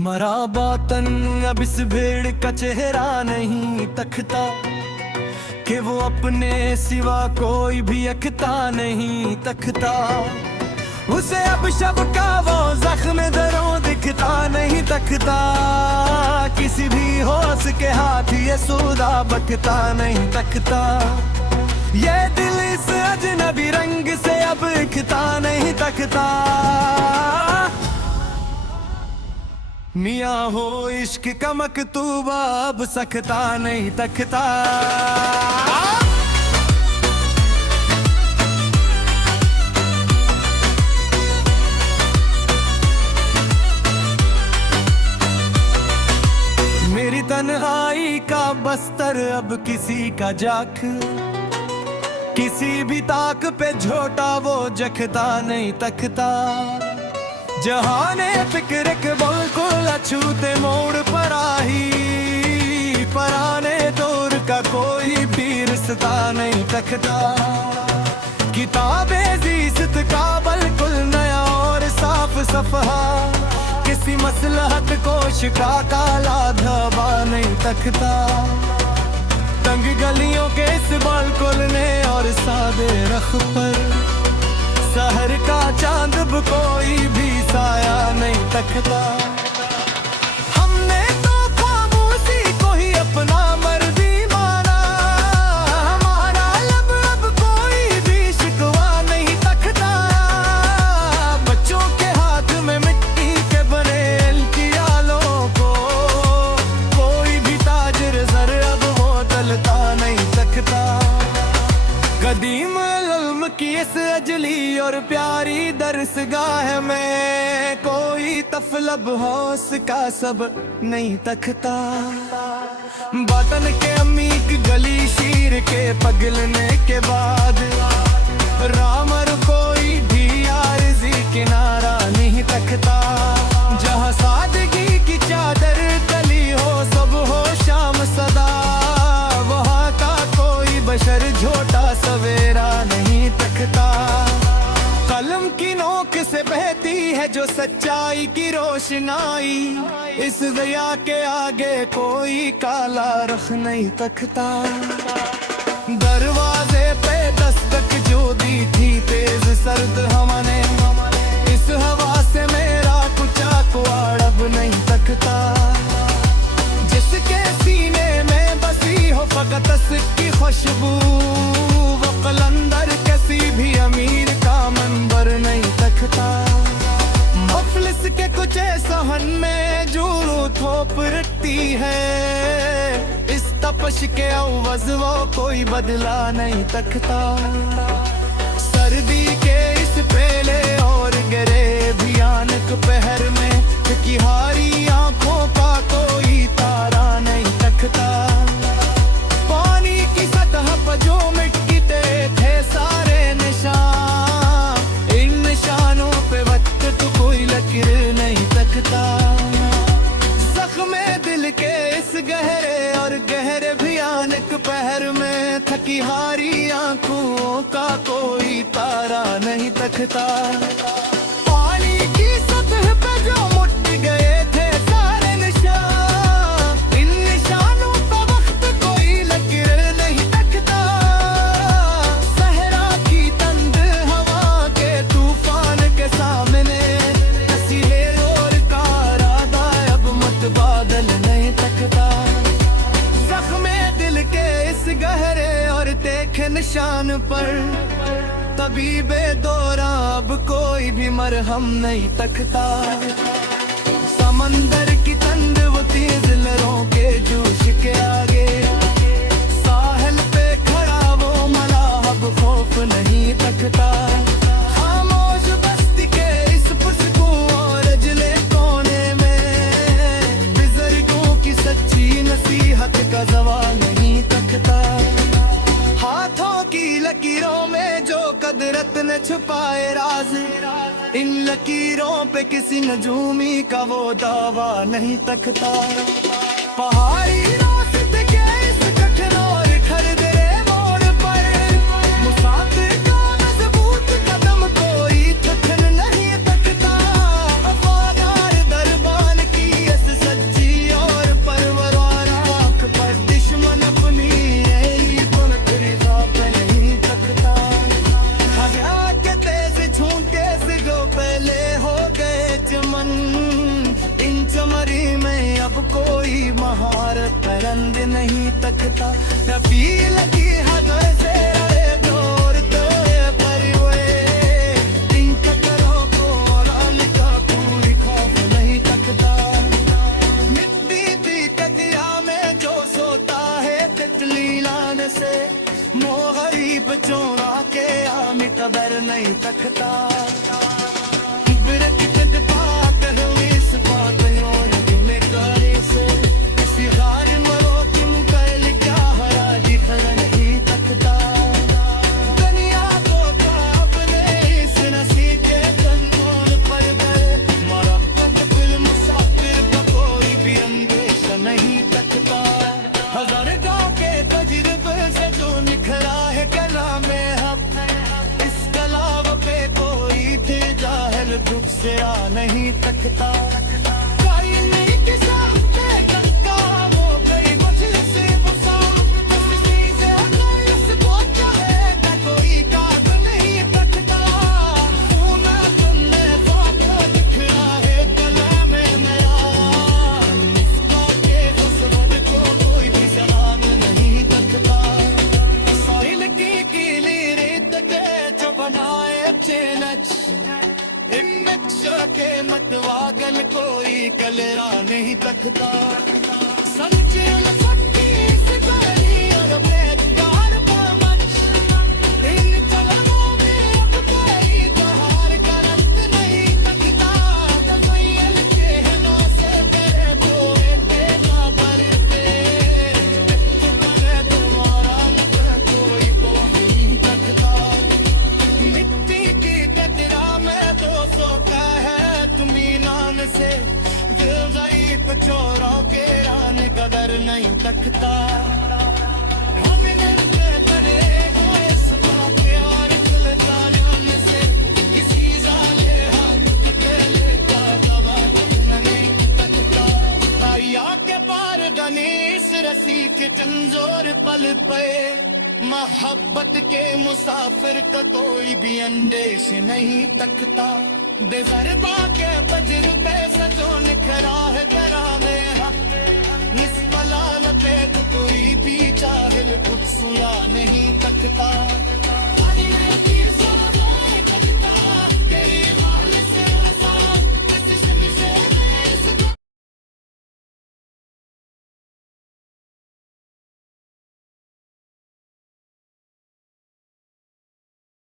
मरा बातन अब इस भेड़ का चेहरा नहीं तकता कि वो अपने सिवा कोई भी अखता नहीं तकता। उसे अब शब का वो जख्म दरों दिखता नहीं तकता। किसी भी होश के हाथ ये सूदा बकता नहीं तकता। ये दिल इस अजनबी रंग से अब इखता नहीं तकता। मियाँ हो इश्क का मकतूबा अब सकता नहीं तकता। मेरी तन्हाई का बस्तर अब किसी का जाख, किसी भी ताक पे झोटा वो जखता नहीं तकता। जहाने फिक्र के बिल्कुल अछूते मोड़ पर आई, पराने दौर का कोई भी रिश्ता नहीं तकता। किताबे जीसत का बिल्कुल नया और साफ सफहा, किसी मसलहत कोश का काला धब्बा नहीं तकता। तंग गलियों के इस बिल्कुल ने और सादे रख पर शहर का चांद कोई भी साया नहीं तकता। हमने तो खामोशी को ही अपना मर्जी माना, हमारा लब अब कोई भी शिकवा नहीं तकता। बच्चों के हाथ में मिट्टी के बने इल्तियालों को कोई भी ताजिर ज़र अब वो तलता नहीं तकता। कदीम इल्म की इस अजली और प्यारी दरसगाह में कोई तफलब होश का सब नहीं तकता। बातन के अमीक गली शीर के पगलने के बाद रामर कोई भी आरज़ी किनारा नहीं तकता। जहाँ सादगी की चादर तली हो सब हो शाम सदा, वहाँ का कोई बशर झोटा सवेरा नहीं तकता। कलम की नोक से बहती है जो सच्चाई की रोशनाई, इस दया के आगे कोई काला रख नहीं तकता। दरवाजे पे दस्तक जो दी थी तेज सर्द हवा ने, इस हवा से मेरा कुचा कुआड़ अब नहीं तकता। जिसके सीने में बसी हो फकत की खुशबू, वो कलंदर किसी भी अमीर का मंबर नहीं तकता। मुफलिस के कुछ सहन में जूरू थोप रखती है, इस तपश के अवज़ वो कोई बदला नहीं तकता। सर्दी के इस पेले और गिरे भयानक पहर में की हारी आंखों का कोई तारा नहीं तकता। पानी की सतह पर जो मिटते थे सारे निशान, इन निशानों पे वक्त तो कोई लकीर नहीं तकता। जख्मे दिल के इस गहरे और गहरे भयानक पहर में थकी हारी आंखों का कोई तारा नहीं तकता। पानी की सतह पे जो मुट गए थे सारे निशान, इन निशानों पे वक्त कोई लकीर नहीं तकता। सहरा की तंद हवा के तूफान के सामने हसीले और का रादा अब मुतबादल नहीं तकता। जख्मे दिल के इस गहरे और देखे निशान पर तबीबे दौरा अब कोई भी मरहम नहीं तकता। समंदर की तंद वो तेज लहरों के जोश के आगे, साहिल पे खड़ा वो मलाह अब खौफ नहीं तकता। खामोश बस्ती के इस पुरसकून और अजले कोने में बुजुर्गों की सच्ची नसीहत का जवाब नहीं तकता। हाथों की लकीरों में जो कदरत ने छुपाए राज, इन लकीरों पे किसी नजूमी का वो दावा नहीं तकता। पहाड़ी रास्ते के इस कठिन और खरदे मोड़ पर मुसाफिर का मजबूत कदम कोई थकन नहीं तकता। वफादार दरबान की कोई महारत परंद नहीं तकता नबी लगी हद से रहे दौड़ते पर वे तिनक करो कुरान का कोई खौफ नहीं तकता मिट्टी दी कटिया में जो सोता है तितली लाने से मोह गरीब चोरा के आमी कबर नहीं तकता दुख से आ नहीं तकता कोई नहीं किसा कंका वो कई मुझसे से बुसा किसी से नहीं उसको चाहेगा कोई काग नहीं तकता ना तुमने फाको दिख रहा है गला में नया इसका के दुश्मन को कोई भी सलाम नहीं तकता साहिल की कीली रेत के जो बनाए चेनच के मतवागल कोई कलरा नहीं तकता संचल फटी सिपाही और बेकार परमच इन चलनों में अब कोई त्योहार का रंग नहीं तकता तज़य्यल चेहनों से तेरे धोए तेरा भरते तुम्हारा लग कोई को नहीं तकता मिट्टी की कतरा में तो सोता है से दिल ज़ईफ़ चोरों के रान कदर नहीं तकता हम इनके बने हुए इस बात के और दिल जाने से किसी जाले हाथ पे लेता दबा नहीं तकता दरिया के पार गनीस रसी के चंजोर पल पे मोहब्बत के मुसाफिर का कोई भी अंदेश नहीं तकता बेज़रबा के तजुर्बे से जो निखरा है